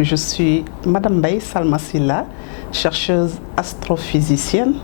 Je suis Madame Mbaye Salma Sylla, chercheuse astrophysicienne.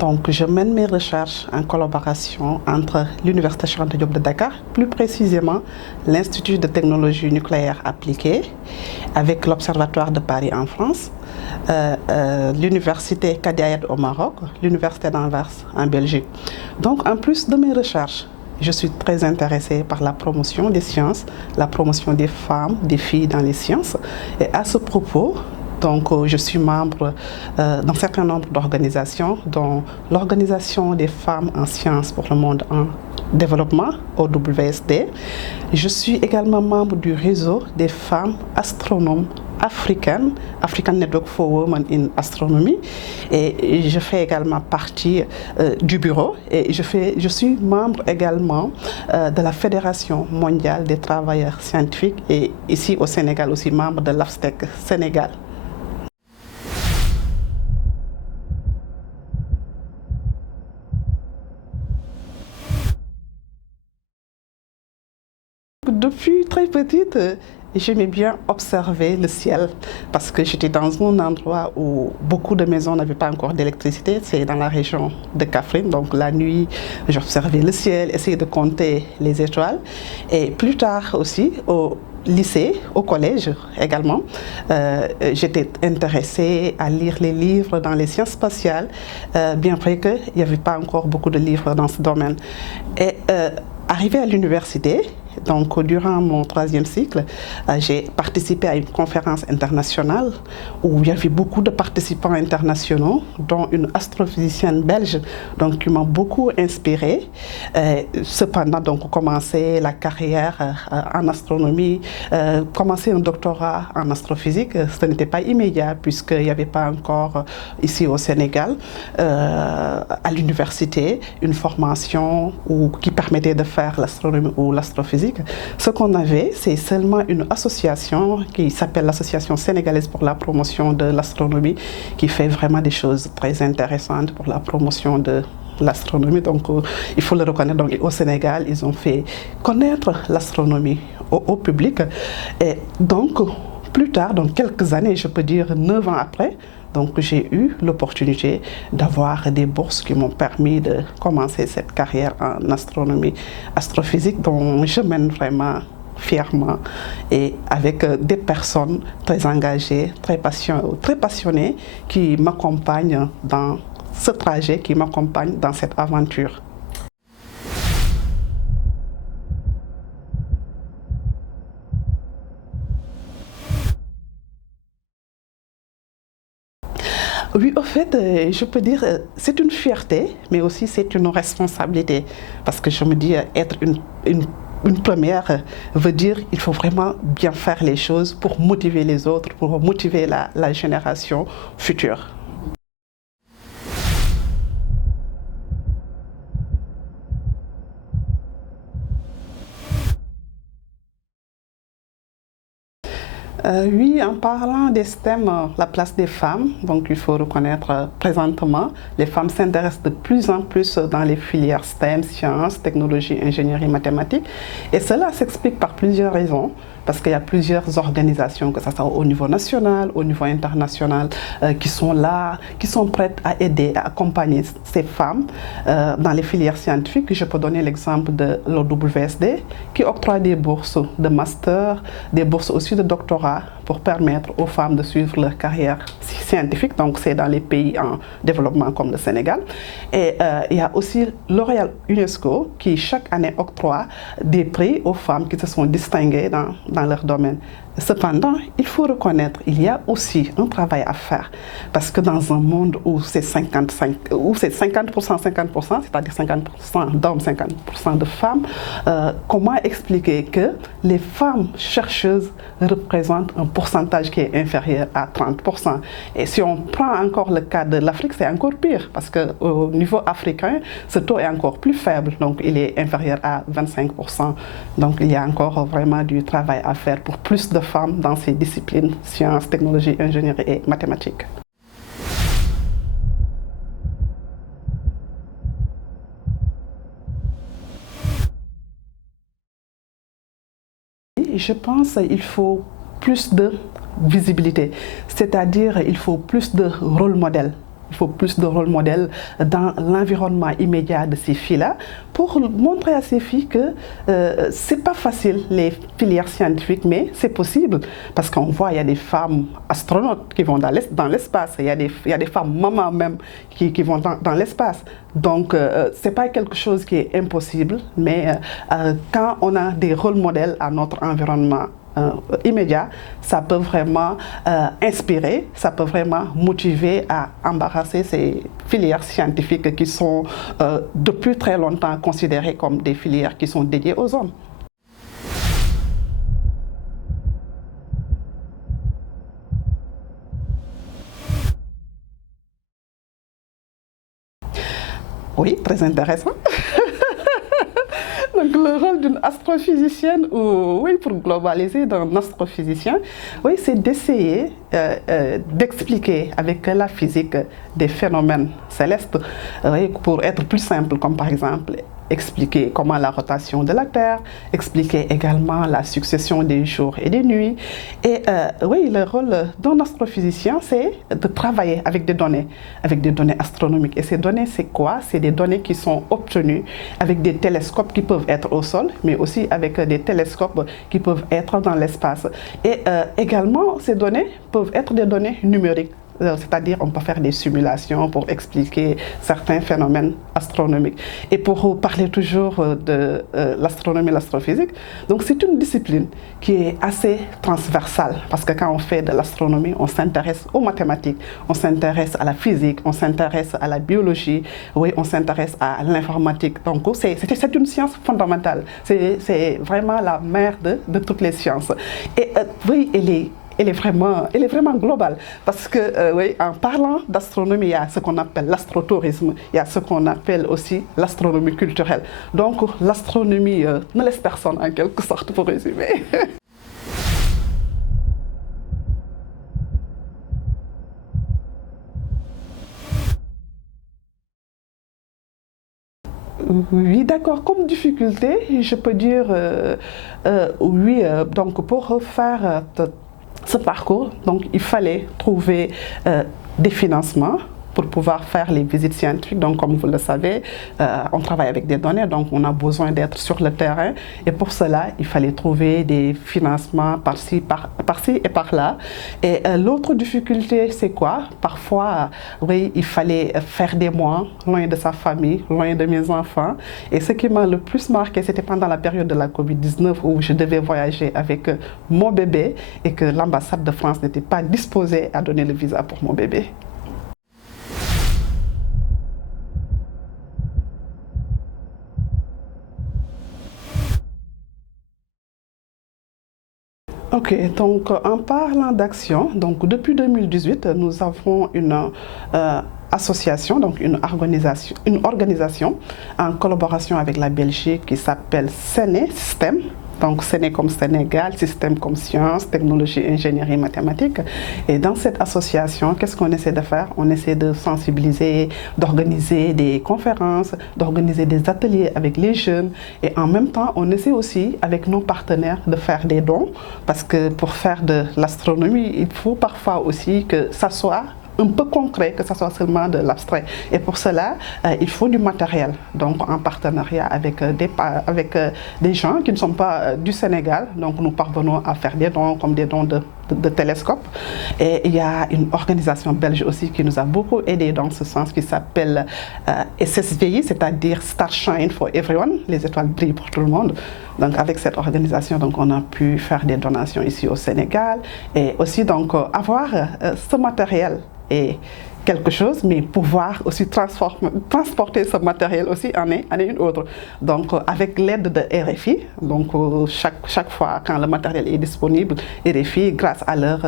Donc je mène mes recherches en collaboration entre l'Université Cheikh Anta Diop de Dakar, plus précisément l'Institut de technologie nucléaire appliquée, avec l'Observatoire de Paris en France, l'Université Kadi Hayat au Maroc, l'Université d'Anvers en Belgique. Donc en plus de mes recherches, je suis très intéressée par la promotion des sciences, la promotion des femmes, des filles dans les sciences. Et à ce propos, donc, je suis membre d'un certain nombre d'organisations, dont l'Organisation des femmes en sciences pour le monde en développement, OWSD. Je suis également membre du réseau des femmes astronomes africaines, African Network for Women in Astronomy, et je fais également partie du bureau, et je suis membre également de la Fédération mondiale des travailleurs scientifiques, et ici au Sénégal aussi membre de l'AFSTEC Sénégal. Depuis très petite, j'aimais bien observer le ciel parce que j'étais dans un endroit où beaucoup de maisons n'avaient pas encore d'électricité. C'est dans la région de Kaffrine. Donc la nuit, j'observais le ciel, essayais de compter les étoiles. Et plus tard aussi, au lycée, au collège également, j'étais intéressée à lire les livres dans les sciences spatiales, bien vrai qu'il n'y avait pas encore beaucoup de livres dans ce domaine. Et arrivé à l'université, donc durant mon 3e cycle, j'ai participé à une conférence internationale où il y avait beaucoup de participants internationaux, dont une astrophysicienne belge, donc qui m'a beaucoup inspirée. Cependant, donc commencer la carrière en astronomie, commencer un doctorat en astrophysique, ce n'était pas immédiat puisqu'il n'y avait pas encore ici au Sénégal, à l'université, une formation qui permettait de faire l'astronomie ou l'astrophysique. Ce qu'on avait, c'est seulement une association qui s'appelle l'Association sénégalaise pour la promotion de l'astronomie, qui fait vraiment des choses très intéressantes pour la promotion de l'astronomie. Donc il faut le reconnaître, donc, au Sénégal, ils ont fait connaître l'astronomie au public. Et donc plus tard, donc quelques années, je peux dire 9 ans après, donc j'ai eu l'opportunité d'avoir des bourses qui m'ont permis de commencer cette carrière en astronomie, astrophysique, dont je mène vraiment fièrement et avec des personnes très engagées, très passionnées qui m'accompagnent dans ce trajet, qui m'accompagnent dans cette aventure. Oui, au fait, je peux dire, c'est une fierté, mais aussi c'est une responsabilité. Parce que je me dis, être une première veut dire qu'il faut vraiment bien faire les choses pour motiver les autres, pour motiver la génération future. Oui, en parlant des STEM, la place des femmes, donc il faut reconnaître présentement, les femmes s'intéressent de plus en plus dans les filières STEM, sciences, technologies, ingénierie, mathématiques. Et cela s'explique par plusieurs raisons. Parce qu'il y a plusieurs organisations, que ce soit au niveau national, au niveau international, qui sont là, qui sont prêtes à aider, à accompagner ces femmes dans les filières scientifiques. Je peux donner l'exemple de l'OWSD, qui octroie des bourses de master, des bourses aussi de doctorat pour permettre aux femmes de suivre leur carrière scientifique. Donc c'est dans les pays en développement comme le Sénégal. Et il y a aussi L'Oréal UNESCO qui chaque année octroie des prix aux femmes qui se sont distinguées dans leur domaine. Cependant, il faut reconnaître qu'il y a aussi un travail à faire parce que dans un monde où c'est 50%, c'est-à-dire 50% d'hommes, 50% de femmes, comment expliquer que les femmes chercheuses représentent un pourcentage qui est inférieur à 30%? Et si on prend encore le cas de l'Afrique, c'est encore pire parce qu'au niveau africain, ce taux est encore plus faible, donc il est inférieur à 25%. Donc il y a encore vraiment du travail à faire pour plus de femmes dans ces disciplines, sciences, technologies, ingénierie et mathématiques. je pense qu'il faut plus de visibilité, c'est-à-dire il faut plus de rôle modèle. Il faut plus de rôle modèle dans l'environnement immédiat de ces filles-là pour montrer à ces filles que c'est pas facile les filières scientifiques, mais c'est possible parce qu'on voit il y a des femmes astronautes qui vont dans l'espace, il y a des femmes mamans même qui vont dans l'espace. Donc c'est pas quelque chose qui est impossible, mais quand on a des rôles modèles à notre environnement immédiat, ça peut vraiment inspirer, ça peut vraiment motiver à embarrasser ces filières scientifiques qui sont depuis très longtemps considérées comme des filières qui sont dédiées aux hommes. Oui, très intéressant. Donc, le rôle d'une astrophysicienne, ou oui, pour globaliser d'un astrophysicien, oui, c'est d'essayer d'expliquer avec la physique des phénomènes célestes, oui, pour être plus simple, comme par exemple expliquer comment la rotation de la Terre, expliquer également la succession des jours et des nuits. Et oui, le rôle d'un astrophysicien, c'est de travailler avec des données astronomiques. Et ces données, c'est quoi? C'est des données qui sont obtenues avec des télescopes qui peuvent être au sol, mais aussi avec des télescopes qui peuvent être dans l'espace. Et également, ces données peuvent être des données numériques. C'est-à-dire on peut faire des simulations pour expliquer certains phénomènes astronomiques. Et pour parler toujours de l'astronomie et l'astrophysique, donc c'est une discipline qui est assez transversale parce que quand on fait de l'astronomie, on s'intéresse aux mathématiques, on s'intéresse à la physique, on s'intéresse à la biologie, oui, on s'intéresse à l'informatique. Donc c'est une science fondamentale, c'est vraiment la mère de toutes les sciences. Et oui, elle est vraiment globale parce que oui, en parlant d'astronomie, il y a ce qu'on appelle l'astrotourisme, il y a ce qu'on appelle aussi l'astronomie culturelle. Donc l'astronomie ne laisse personne en quelque sorte, pour résumer. Oui, d'accord. Comme difficulté, je peux dire oui. Donc pour faire ce parcours, donc il fallait trouver des financements pour pouvoir faire les visites scientifiques. Donc comme vous le savez, on travaille avec des données, donc on a besoin d'être sur le terrain. Et pour cela, il fallait trouver des financements par-ci et par-là. Et l'autre difficulté, c'est quoi? Parfois, oui, il fallait faire des mois loin de sa famille, loin de mes enfants. Et ce qui m'a le plus marqué, c'était pendant la période de la Covid-19 où je devais voyager avec mon bébé et que l'ambassade de France n'était pas disposée à donner le visa pour mon bébé. Ok, donc en parlant d'action, donc depuis 2018, nous avons une association, donc une organisation en collaboration avec la Belgique qui s'appelle Séné Système. Donc Séné comme Sénégal, système comme sciences, technologie, ingénierie, mathématiques. Et dans cette association, qu'est-ce qu'on essaie de faire? On essaie de sensibiliser, d'organiser des conférences, d'organiser des ateliers avec les jeunes. Et en même temps, on essaie aussi avec nos partenaires de faire des dons. Parce que pour faire de l'astronomie, il faut parfois aussi que ça soit un peu concret, que ce soit seulement de l'abstrait. Et pour cela, il faut du matériel, donc en partenariat avec des gens qui ne sont pas du Sénégal. Donc nous parvenons à faire des dons, comme des dons de télescopes. Et il y a une organisation belge aussi qui nous a beaucoup aidé dans ce sens, qui s'appelle SSVI, c'est-à-dire Starshine for Everyone, les étoiles brillent pour tout le monde. Donc avec cette organisation, donc, on a pu faire des donations ici au Sénégal et aussi donc avoir ce matériel et quelque chose, mais pouvoir aussi transporter ce matériel aussi année une autre. Donc avec l'aide de RFI, donc chaque fois quand le matériel est disponible, RFI, grâce à leur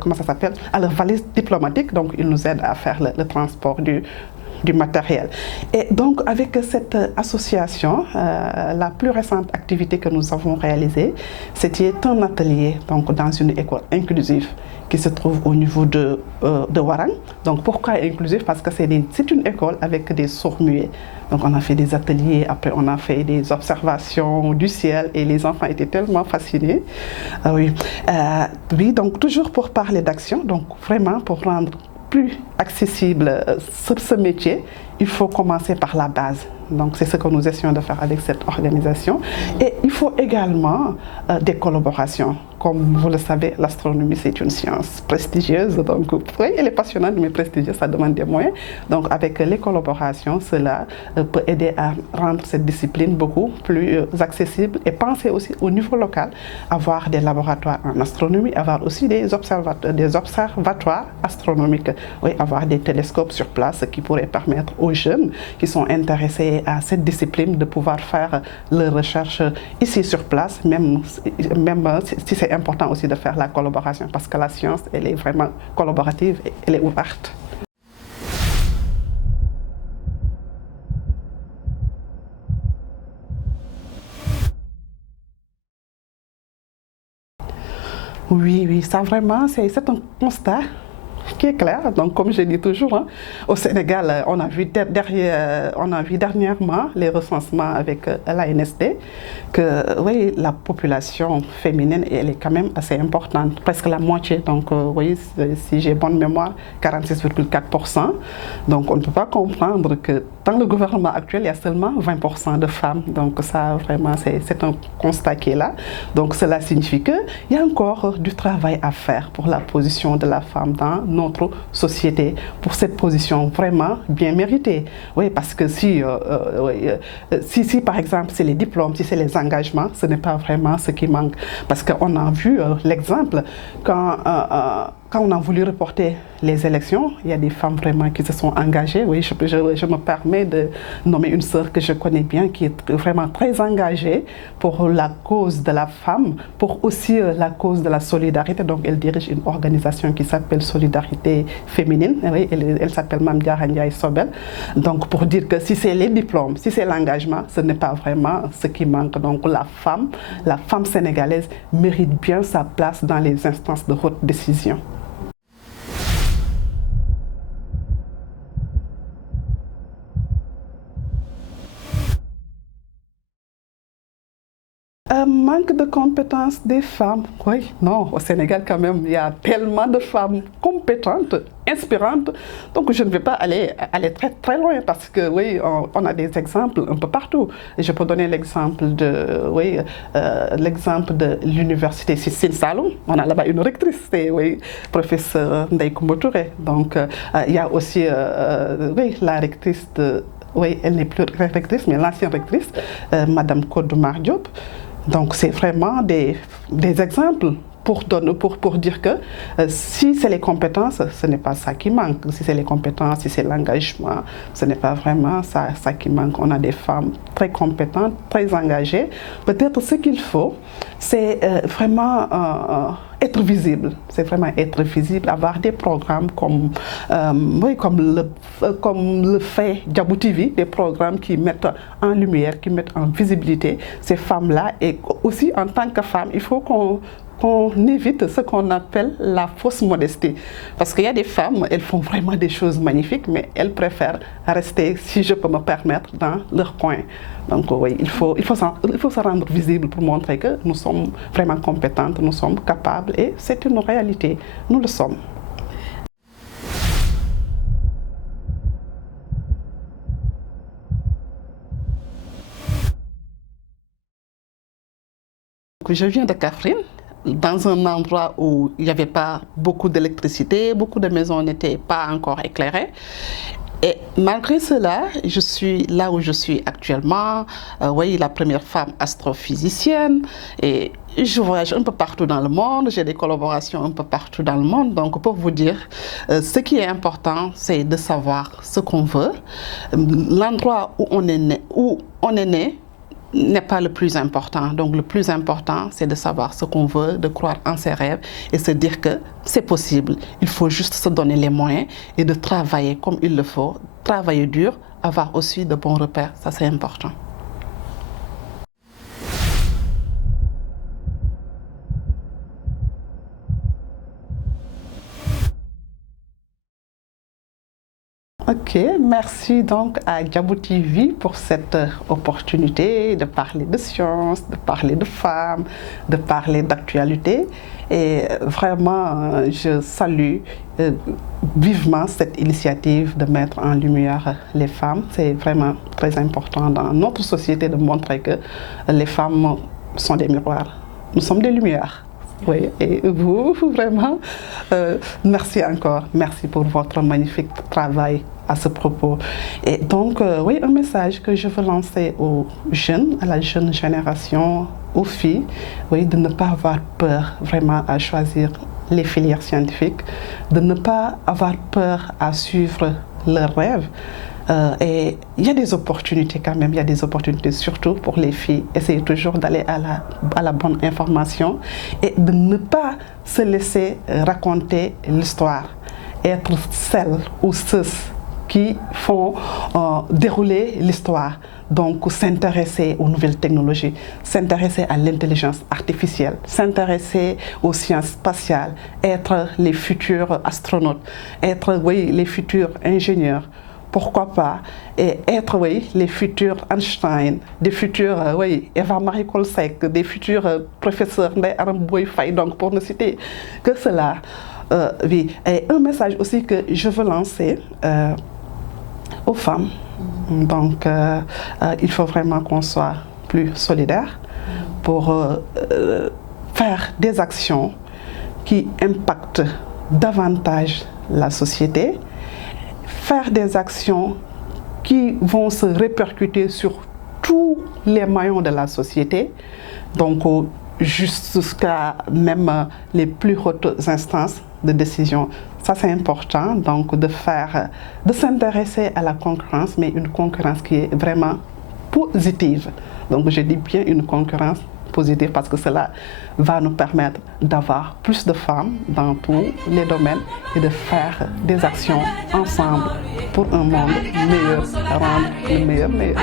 comment ça s'appelle, à leur valise diplomatique, donc ils nous aident à faire le transport du matériel. Et donc avec cette association, la plus récente activité que nous avons réalisée, c'était un atelier donc, dans une école inclusive qui se trouve au niveau de Warang. Donc pourquoi inclusif? Parce que c'est une école avec des sourds-muets. Donc on a fait des ateliers, après on a fait des observations du ciel et les enfants étaient tellement fascinés. Oui. Oui, donc toujours pour parler d'action, donc vraiment pour rendre plus accessible ce métier, il faut commencer par la base. Donc c'est ce que nous essayons de faire avec cette organisation. Et il faut également des collaborations. Comme vous le savez, l'astronomie c'est une science prestigieuse. Donc oui, elle est passionnante mais prestigieuse, ça demande des moyens. Donc avec les collaborations, cela peut aider à rendre cette discipline beaucoup plus accessible et penser aussi au niveau local, avoir des laboratoires en astronomie, avoir aussi des observatoires astronomiques, oui, avoir des télescopes sur place qui pourraient permettre aux jeunes qui sont intéressés à cette discipline de pouvoir faire leurs recherches ici sur place, même si c'est important aussi de faire la collaboration parce que la science, elle est vraiment collaborative et elle est ouverte. Oui, oui, ça vraiment, c'est un constat qui est clair. Donc, comme je dis toujours, hein, au Sénégal, on a vu dernièrement les recensements avec l'ANSD que oui, la population féminine, elle est quand même assez importante, presque la moitié. Donc, oui, si j'ai bonne mémoire, 46,4%. Donc, on ne peut pas comprendre que dans le gouvernement actuel, il y a seulement 20% de femmes. Donc, ça, vraiment, c'est un constat qui est là. Donc, cela signifie qu'il y a encore du travail à faire pour la position de la femme dans notre société, pour cette position vraiment bien méritée. Oui, parce que si par exemple, c'est les diplômes, si c'est les engagements, ce n'est pas vraiment ce qui manque. Parce qu'on a vu l'exemple quand on a voulu reporter les élections, il y a des femmes vraiment qui se sont engagées. Oui, je me permets de nommer une sœur que je connais bien, qui est vraiment très engagée pour la cause de la femme, pour aussi la cause de la solidarité. Donc, elle dirige une organisation qui s'appelle Solidarité Féminine. Oui, elle s'appelle Mame Diarra Ndiaye Sobel. Donc, pour dire que si c'est les diplômes, si c'est l'engagement, ce n'est pas vraiment ce qui manque. Donc, la femme sénégalaise mérite bien sa place dans les instances de haute décision. Manque de compétences des femmes. Oui, non, au Sénégal quand même, il y a tellement de femmes compétentes, inspirantes. Donc je ne vais pas aller très, très loin parce que oui, on a des exemples un peu partout. Et je peux donner l'exemple de l'université Sine Saloum. On a là-bas une rectrice, c'est oui, professeur Ndeye Coumba Touré. Donc il y a aussi la rectrice de... Oui, elle n'est plus rectrice, mais l'ancienne rectrice, Madame Kodoumar Diop. Donc, c'est vraiment des exemples pour dire que si c'est les compétences, ce n'est pas ça qui manque. Si c'est les compétences, si c'est l'engagement, ce n'est pas vraiment ça qui manque. On a des femmes très compétentes, très engagées. Peut-être ce qu'il faut, c'est vraiment être visible. C'est vraiment être visible, avoir des programmes comme le fait Djabou TV, des programmes qui mettent en lumière, qui mettent en visibilité ces femmes-là. Et aussi, en tant que femme, il faut qu'on évite ce qu'on appelle la fausse modestie. Parce qu'il y a des femmes, elles font vraiment des choses magnifiques, mais elles préfèrent rester, si je peux me permettre, dans leur coin. Donc oui, il faut se rendre visible pour montrer que nous sommes vraiment compétentes, nous sommes capables et c'est une réalité. Nous le sommes. Je viens de Kaffrine, dans un endroit où il n'y avait pas beaucoup d'électricité, beaucoup de maisons n'étaient pas encore éclairées. Et malgré cela, je suis là où je suis actuellement, oui, la première femme astrophysicienne, et je voyage un peu partout dans le monde, j'ai des collaborations un peu partout dans le monde. Donc pour vous dire, ce qui est important, c'est de savoir ce qu'on veut. L'endroit où on est né, n'est pas le plus important. Donc le plus important, c'est de savoir ce qu'on veut, de croire en ses rêves et se dire que c'est possible. Il faut juste se donner les moyens et de travailler comme il le faut, travailler dur, avoir aussi de bons repères, ça c'est important. Ok, merci donc à Diabo TV pour cette opportunité de parler de science, de parler de femmes, de parler d'actualité. Et vraiment, je salue vivement cette initiative de mettre en lumière les femmes. C'est vraiment très important dans notre société de montrer que les femmes sont des miroirs. Nous sommes des lumières. Oui, et vous, vraiment, merci encore. Merci pour votre magnifique travail à ce propos. Et donc, oui, un message que je veux lancer aux jeunes, à la jeune génération, aux filles, oui, de ne pas avoir peur vraiment à choisir les filières scientifiques, de ne pas avoir peur à suivre leurs rêves. Et il y a des opportunités quand même, il y a des opportunités surtout pour les filles. Essayez toujours d'aller à la bonne information et de ne pas se laisser raconter l'histoire. Être celle ou ceux qui font dérouler l'histoire. Donc s'intéresser aux nouvelles technologies, s'intéresser à l'intelligence artificielle, s'intéresser aux sciences spatiales, être les futurs astronautes, être oui, les futurs ingénieurs. Pourquoi pas, et être oui, les futurs Einstein, des futurs oui, Eva-Marie Kolsek, des futurs professeurs Ndeye Arame Boye Faye, donc pour ne citer que cela. Oui. Et un message aussi que je veux lancer aux femmes. Donc il faut vraiment qu'on soit plus solidaires pour faire des actions qui impactent davantage la société, faire des actions qui vont se répercuter sur tous les maillons de la société, donc jusqu'à même les plus hautes instances de décision. Ça, c'est important, donc de s'intéresser à la concurrence, mais une concurrence qui est vraiment positive. Donc je dis bien une concurrence positive parce que cela va nous permettre d'avoir plus de femmes dans tous les domaines et de faire des actions ensemble pour un monde meilleur, rendre le meilleur meilleur.